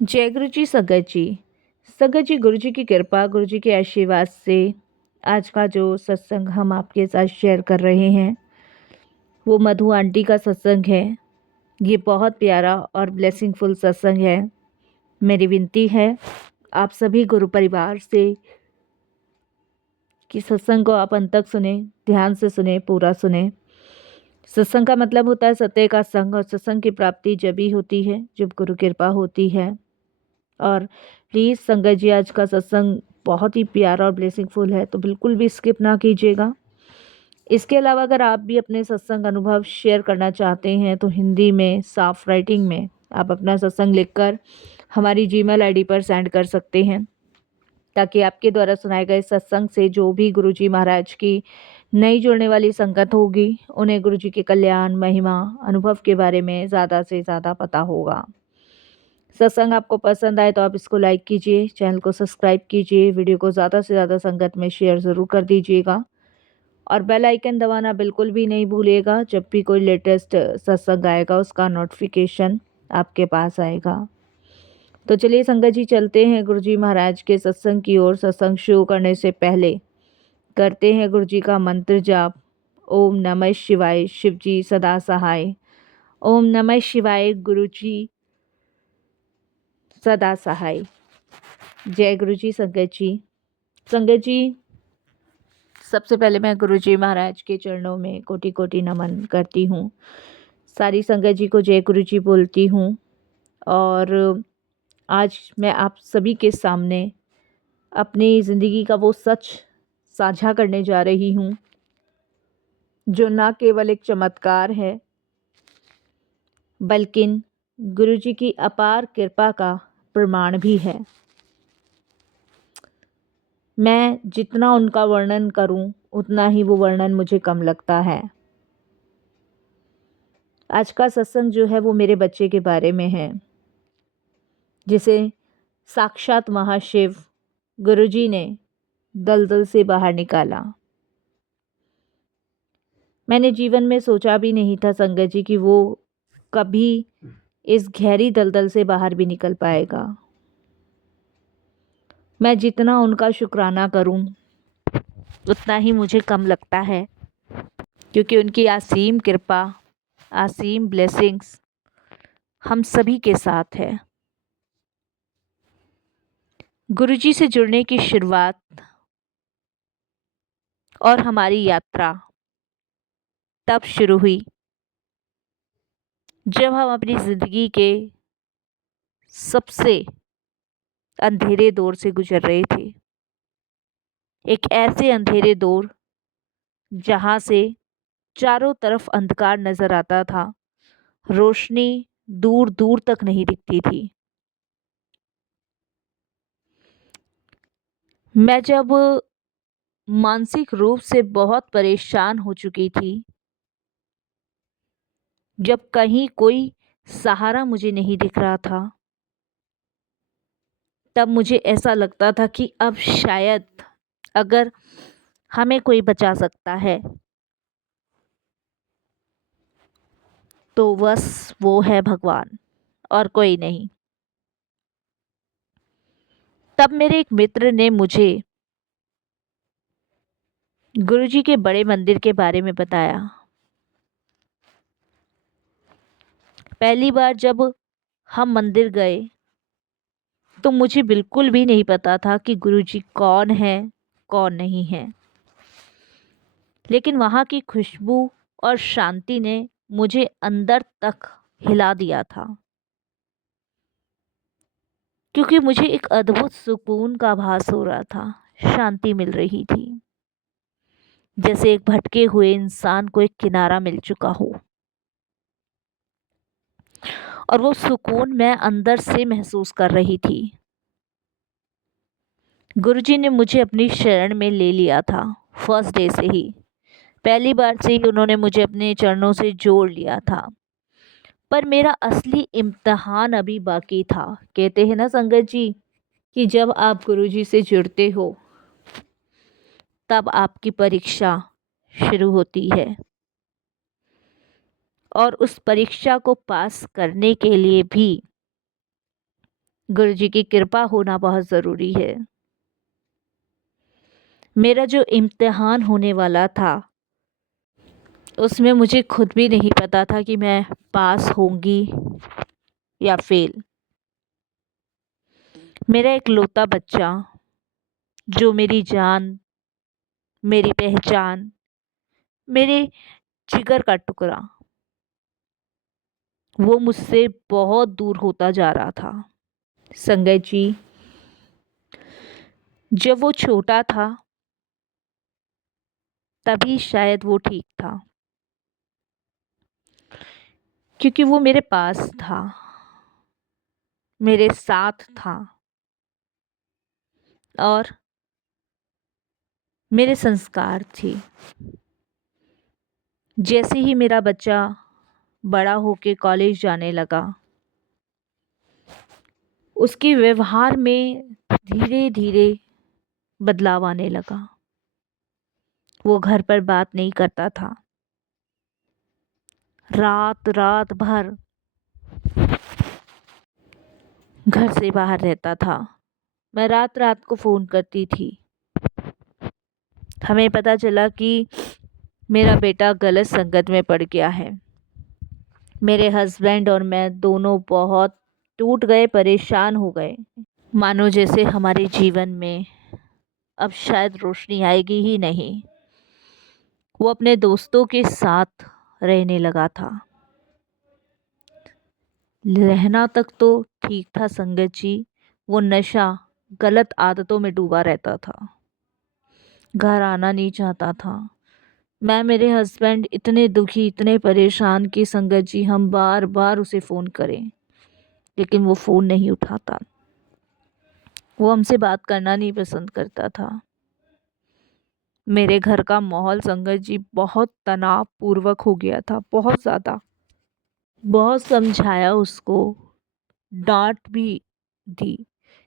जय गुरु जी संगत जी। संगत जी, गुरु जी की कृपा, गुरु जी के आशीर्वाद से आज का जो सत्संग हम आपके साथ शेयर कर रहे हैं वो मधु आंटी का सत्संग है। ये बहुत प्यारा और ब्लेसिंगफुल सत्संग है। मेरी विनती है आप सभी गुरु परिवार से कि सत्संग को आप अंत तक सुने, ध्यान से सुने, पूरा सुने। सत्संग का मतलब होता है सत्य का संग, और सत्संग की प्राप्ति जब ही होती है जब गुरु कृपा होती है। और प्लीज़ संगत जी, आज का सत्संग बहुत ही प्यारा और ब्लेसिंगफुल है, तो बिल्कुल भी स्किप ना कीजिएगा। इसके अलावा अगर आप भी अपने सत्संग अनुभव शेयर करना चाहते हैं तो हिंदी में साफ राइटिंग में आप अपना सत्संग लिखकर हमारी जीमेल आईडी पर सेंड कर सकते हैं, ताकि आपके द्वारा सुनाए गए सत्संग से जो भी गुरुजी महाराज की नई जुड़ने वाली संगत होगी उन्हें गुरुजी के कल्याण, महिमा, अनुभव के बारे में ज़्यादा से ज़्यादा पता होगा। सत्संग आपको पसंद आए तो आप इसको लाइक कीजिए, चैनल को सब्सक्राइब कीजिए, वीडियो को ज़्यादा से ज़्यादा संगत में शेयर ज़रूर कर दीजिएगा और बेल आइकन दबाना बिल्कुल भी नहीं भूलिएगा। जब भी कोई लेटेस्ट सत्संग आएगा उसका नोटिफिकेशन आपके पास आएगा। तो चलिए संगत जी, चलते हैं गुरुजी महाराज के सत्संग की ओर। सत्संग शुरू करने से पहले करते हैं गुरुजी का मंत्र जाप। ओम नमः शिवाय, शिव जी सदा सहाय। ओम नमः शिवाय, गुरुजी सदा सहाय। जय गुरु जी संगत जी। संगत जी, सबसे पहले मैं गुरु जी महाराज के चरणों में कोटि कोटि नमन करती हूँ। सारी संगत जी को जय गुरु जी बोलती हूँ। और आज मैं आप सभी के सामने अपनी ज़िंदगी का वो सच साझा करने जा रही हूँ जो ना केवल एक चमत्कार है बल्कि गुरु जी की अपार कृपा का प्रमाण भी है। मैं जितना उनका वर्णन करूं उतना ही वो वर्णन मुझे कम लगता है। आज का सत्संग जो है वो मेरे बच्चे के बारे में है, जिसे साक्षात महाशिव गुरुजी ने दलदल से बाहर निकाला। मैंने जीवन में सोचा भी नहीं था संगत जी कि वो कभी इस गहरी दलदल से बाहर भी निकल पाएगा। मैं जितना उनका शुक्राना करूं उतना ही मुझे कम लगता है, क्योंकि उनकी असीम कृपा, असीम ब्लेसिंग्स हम सभी के साथ है। गुरुजी से जुड़ने की शुरुआत और हमारी यात्रा तब शुरू हुई जब हम अपनी ज़िंदगी के सबसे अंधेरे दौर से गुजर रहे थे। एक ऐसे अंधेरे दौर जहाँ से चारों तरफ अंधकार नज़र आता था, रोशनी दूर दूर तक नहीं दिखती थी। मैं जब मानसिक रूप से बहुत परेशान हो चुकी थी, जब कहीं कोई सहारा मुझे नहीं दिख रहा था, तब मुझे ऐसा लगता था कि अब शायद अगर हमें कोई बचा सकता है तो बस वो है भगवान और कोई नहीं। तब मेरे एक मित्र ने मुझे गुरुजी के बड़े मंदिर के बारे में बताया। पहली बार जब हम मंदिर गए तो मुझे बिल्कुल भी नहीं पता था कि गुरुजी कौन है, कौन नहीं है। लेकिन वहाँ की खुशबू और शांति ने मुझे अंदर तक हिला दिया था, क्योंकि मुझे एक अद्भुत सुकून का आभास हो रहा था, शांति मिल रही थी, जैसे एक भटके हुए इंसान को एक किनारा मिल चुका हो। और वो सुकून मैं अंदर से महसूस कर रही थी। गुरुजी ने मुझे अपनी शरण में ले लिया था फर्स्ट डे से ही। पहली बार से ही उन्होंने मुझे अपने चरणों से जोड़ लिया था। पर मेरा असली इम्तिहान अभी बाकी था। कहते हैं ना संगत जी कि जब आप गुरुजी से जुड़ते हो तब आपकी परीक्षा शुरू होती है, और उस परीक्षा को पास करने के लिए भी गुरु जी की कृपा होना बहुत ज़रूरी है। मेरा जो इम्तिहान होने वाला था उसमें मुझे खुद भी नहीं पता था कि मैं पास होंगी या फेल। मेरा इकलौता बच्चा, जो मेरी जान, मेरी पहचान, मेरे जिगर का टुकड़ा, वो मुझसे बहुत दूर होता जा रहा था। संगत जी, जब वो छोटा था तभी शायद वो ठीक था, क्योंकि वो मेरे पास था, मेरे साथ था और मेरे संस्कार थे। जैसे ही मेरा बच्चा बड़ा होके कॉलेज जाने लगा, उसके व्यवहार में धीरे धीरे बदलाव आने लगा। वो घर पर बात नहीं करता था, रात रात भर घर से बाहर रहता था। मैं रात रात को फ़ोन करती थी। हमें पता चला कि मेरा बेटा गलत संगत में पड़ गया है। मेरे हस्बैंड और मैं दोनों बहुत टूट गए, परेशान हो गए। मानो जैसे हमारे जीवन में अब शायद रोशनी आएगी ही नहीं। वो अपने दोस्तों के साथ रहने लगा था। रहना तक तो ठीक था संगत जी, वो नशा, गलत आदतों में डूबा रहता था। घर आना नहीं चाहता था। मैं, मेरे हस्बैंड इतने दुखी, इतने परेशान कि संगत जी हम बार बार उसे फ़ोन करें, लेकिन वो फ़ोन नहीं उठाता। वो हमसे बात करना नहीं पसंद करता था। मेरे घर का माहौल संगत जी बहुत तनावपूर्वक हो गया था, बहुत ज़्यादा। बहुत समझाया उसको, डांट भी दी,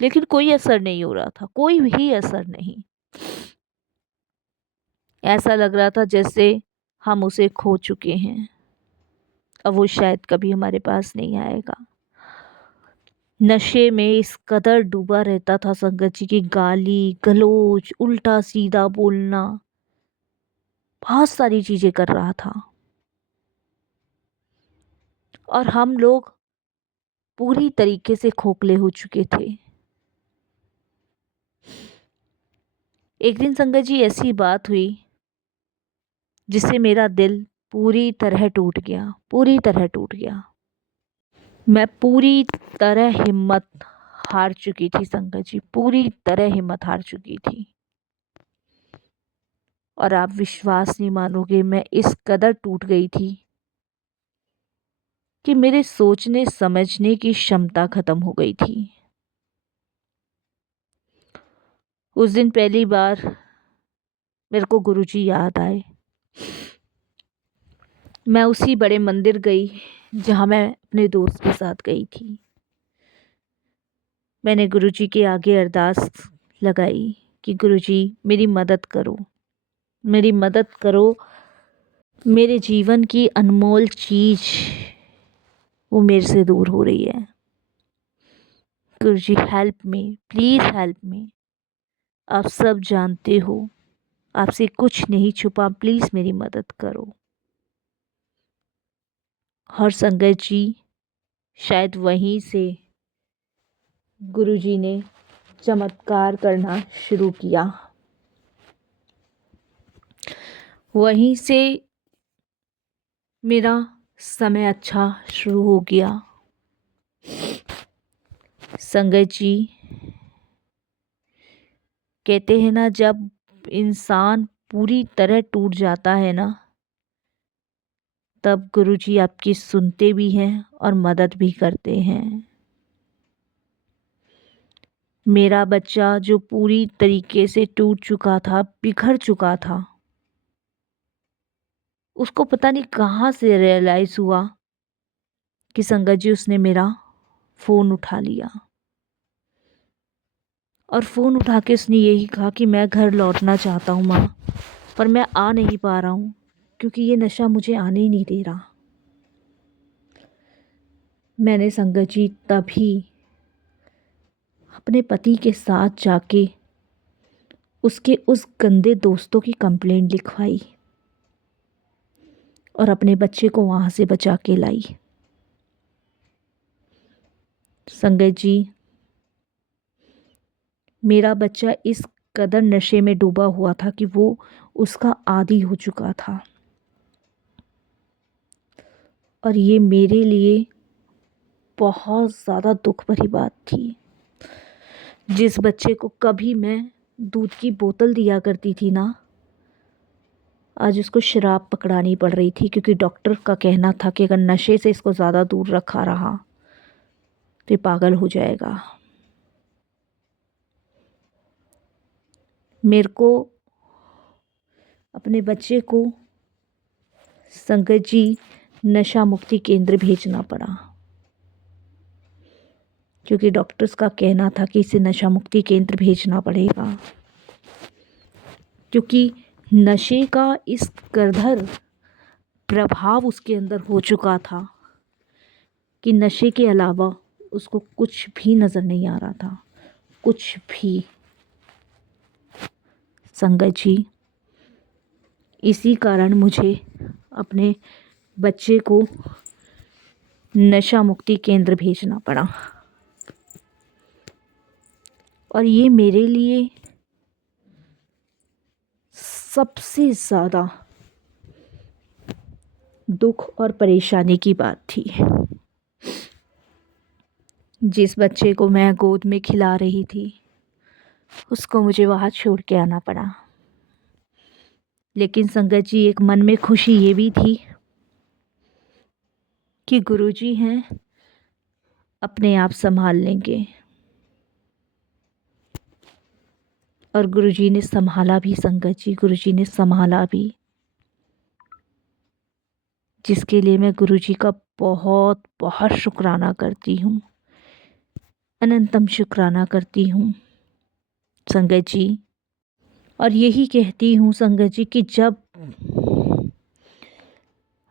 लेकिन कोई असर नहीं हो रहा था, कोई भी असर नहीं। ऐसा लग रहा था जैसे हम उसे खो चुके हैं, अब वो शायद कभी हमारे पास नहीं आएगा। नशे में इस कदर डूबा रहता था संगत जी की गाली गलौज, उल्टा सीधा बोलना, बहुत सारी चीजें कर रहा था। और हम लोग पूरी तरीके से खोखले हो चुके थे। एक दिन संगत जी ऐसी बात हुई जिससे मेरा दिल पूरी तरह टूट गया, पूरी तरह टूट गया। मैं पूरी तरह हिम्मत हार चुकी थी संगत जी, पूरी तरह हिम्मत हार चुकी थी। और आप विश्वास नहीं मानोगे, मैं इस कदर टूट गई थी कि मेरे सोचने समझने की क्षमता खत्म हो गई थी। उस दिन पहली बार मेरे को गुरुजी याद आए। मैं उसी बड़े मंदिर गई जहाँ मैं अपने दोस्त के साथ गई थी। मैंने गुरुजी के आगे अरदास लगाई कि गुरुजी मेरी मदद करो, मेरी मदद करो। मेरे जीवन की अनमोल चीज़ वो मेरे से दूर हो रही है। Guruji help me, please help me. आप सब जानते हो, आपसे कुछ नहीं छुपा, प्लीज़ मेरी मदद करो। और संगत जी, शायद वहीं से गुरुजी ने चमत्कार करना शुरू किया। वहीं से मेरा समय अच्छा शुरू हो गया। संगत जी, कहते हैं ना, जब इंसान पूरी तरह टूट जाता है ना, तब गुरुजी आपकी सुनते भी हैं और मदद भी करते हैं। मेरा बच्चा जो पूरी तरीके से टूट चुका था, बिखर चुका था, उसको पता नहीं कहाँ से रियलाइज़ हुआ कि संगत जी उसने मेरा फ़ोन उठा लिया। और फ़ोन उठा के उसने यही कहा कि मैं घर लौटना चाहता हूँ माँ, पर मैं आ नहीं पा रहा हूँ क्योंकि ये नशा मुझे आने ही नहीं दे रहा। मैंने संगत जी तभी अपने पति के साथ जाके उसके उस गंदे दोस्तों की कंप्लेंट लिखवाई और अपने बच्चे को वहाँ से बचा के लाई। संगत जी, मेरा बच्चा इस कदर नशे में डूबा हुआ था कि वो उसका आदी हो चुका था, और ये मेरे लिए बहुत ज़्यादा दुख भरी बात थी। जिस बच्चे को कभी मैं दूध की बोतल दिया करती थी ना, आज उसको शराब पकड़ानी पड़ रही थी, क्योंकि डॉक्टर का कहना था कि अगर नशे से इसको ज़्यादा दूर रखा रहा तो ये पागल हो जाएगा। मेरे को अपने बच्चे को संगत जी नशा मुक्ति केंद्र भेजना पड़ा, क्योंकि डॉक्टर्स का कहना था कि इसे नशा मुक्ति केंद्र भेजना पड़ेगा, क्योंकि नशे का इस कदर प्रभाव उसके अंदर हो चुका था कि नशे के अलावा उसको कुछ भी नज़र नहीं आ रहा था, कुछ भी। संगत जी, इसी कारण मुझे अपने बच्चे को नशा मुक्ति केंद्र भेजना पड़ा, और ये मेरे लिए सबसे ज़्यादा दुख और परेशानी की बात थी। जिस बच्चे को मैं गोद में खिला रही थी उसको मुझे वहाँ छोड़ के आना पड़ा। लेकिन संगत जी, एक मन में खुशी ये भी थी कि गुरुजी हैं, अपने आप संभाल लेंगे, और गुरुजी ने संभाला भी। संगत जी, गुरुजी ने संभाला भी, जिसके लिए मैं गुरुजी का बहुत बहुत शुक्राना करती हूँ, अनंतम शुक्राना करती हूँ संगत जी। और यही कहती हूँ संगत जी कि जब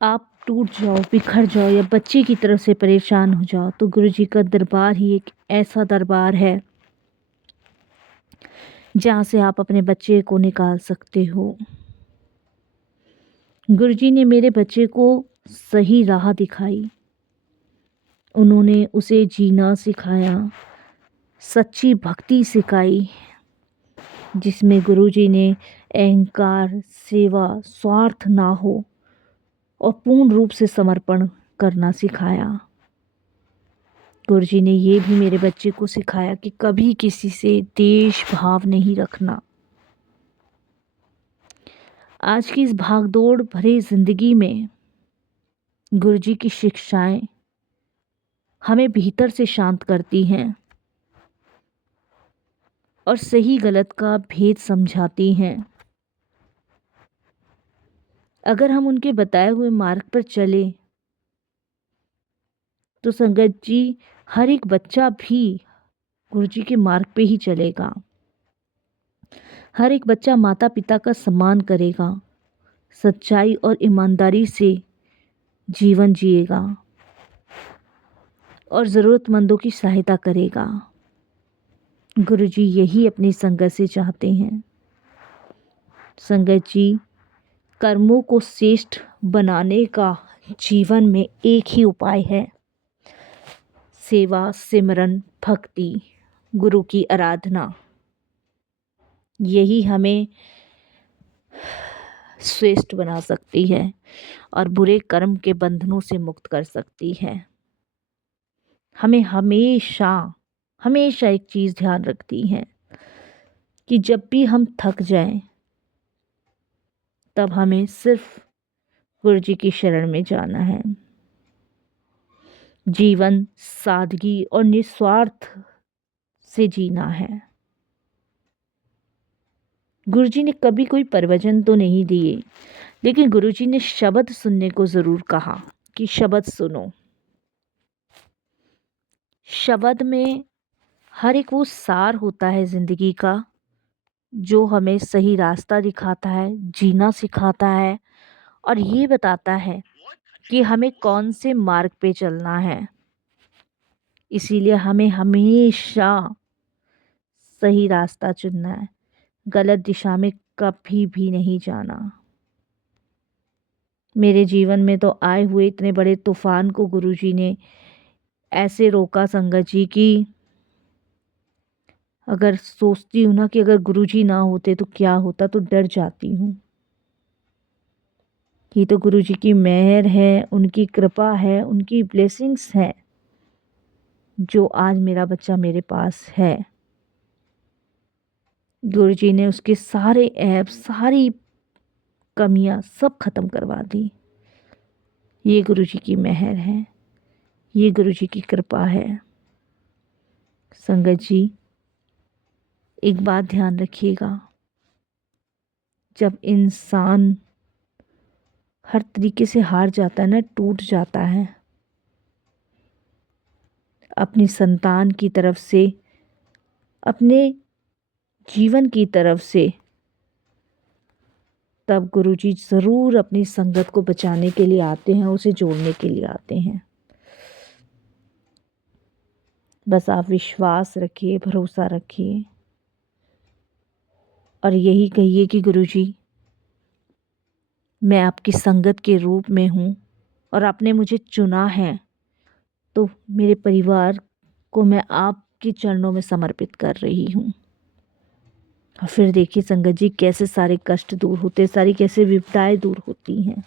आप टूट जाओ, बिखर जाओ, या बच्चे की तरफ से परेशान हो जाओ, तो गुरुजी का दरबार ही एक ऐसा दरबार है जहाँ से आप अपने बच्चे को निकाल सकते हो। गुरुजी ने मेरे बच्चे को सही राह दिखाई, उन्होंने उसे जीना सिखाया, सच्ची भक्ति सिखाई, जिसमें गुरुजी ने अहंकार, सेवा, स्वार्थ ना हो और पूर्ण रूप से समर्पण करना सिखाया। गुरुजी ने ये भी मेरे बच्चे को सिखाया कि कभी किसी से द्वेष भाव नहीं रखना। आज की इस भागदौड़ भरी जिंदगी में गुरुजी की शिक्षाएं हमें भीतर से शांत करती हैं और सही गलत का भेद समझाती हैं। अगर हम उनके बताए हुए मार्ग पर चले तो संगत जी, हर एक बच्चा भी गुरुजी के मार्ग पे ही चलेगा। हर एक बच्चा माता पिता का सम्मान करेगा, सच्चाई और ईमानदारी से जीवन जिएगा और ज़रूरतमंदों की सहायता करेगा। गुरुजी यही अपनी संगत से चाहते हैं। संगत जी, कर्मों को श्रेष्ठ बनाने का जीवन में एक ही उपाय है, सेवा, सिमरन, भक्ति, गुरु की आराधना। यही हमें श्रेष्ठ बना सकती है और बुरे कर्म के बंधनों से मुक्त कर सकती है। हमें हमेशा हमेशा एक चीज़ ध्यान रखती है कि जब भी हम थक जाएं तब हमें सिर्फ गुरुजी की शरण में जाना है। जीवन सादगी और निस्वार्थ से जीना है। गुरुजी ने कभी कोई प्रवचन तो नहीं दिए, लेकिन गुरुजी ने शब्द सुनने को ज़रूर कहा कि शब्द सुनो। शब्द में हर एक वो सार होता है ज़िंदगी का, जो हमें सही रास्ता दिखाता है, जीना सिखाता है और ये बताता है कि हमें कौन से मार्ग पे चलना है। इसीलिए हमें हमेशा सही रास्ता चुनना है, गलत दिशा में कभी भी नहीं जाना। मेरे जीवन में तो आए हुए इतने बड़े तूफान को गुरुजी ने ऐसे रोका संगत जी कि अगर सोचती हूँ ना कि अगर गुरुजी ना होते तो क्या होता, तो डर जाती हूँ। ये तो गुरुजी की मेहर है, उनकी कृपा है, उनकी ब्लेसिंग्स है जो आज मेरा बच्चा मेरे पास है। गुरुजी ने उसके सारे ऐब, सारी कमियां सब खत्म करवा दी। ये गुरुजी की मेहर है, ये गुरुजी की कृपा है। संगत जी, एक बात ध्यान रखिएगा, जब इंसान हर तरीके से हार जाता है ना, टूट जाता है, अपनी संतान की तरफ से, अपने जीवन की तरफ से, तब गुरुजी ज़रूर अपनी संगत को बचाने के लिए आते हैं, उसे जोड़ने के लिए आते हैं। बस आप विश्वास रखिए, भरोसा रखिए और यही कहिए कि गुरुजी, मैं आपकी संगत के रूप में हूँ और आपने मुझे चुना है, तो मेरे परिवार को मैं आपके चरणों में समर्पित कर रही हूँ। और फिर देखिए संगत जी, कैसे सारे कष्ट दूर होते, सारी कैसे विपदाएं दूर होती हैं।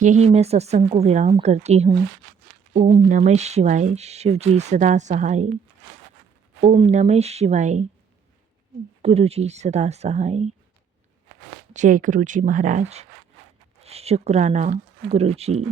यही मैं सत्संग को विराम करती हूँ। ओम नमः शिवाय। शिव जी सदा सहाय। ओम नमः शिवाय। गुरु जी सदा सहाय। जय गुरु जी महाराज। शुक्राना गुरु जी।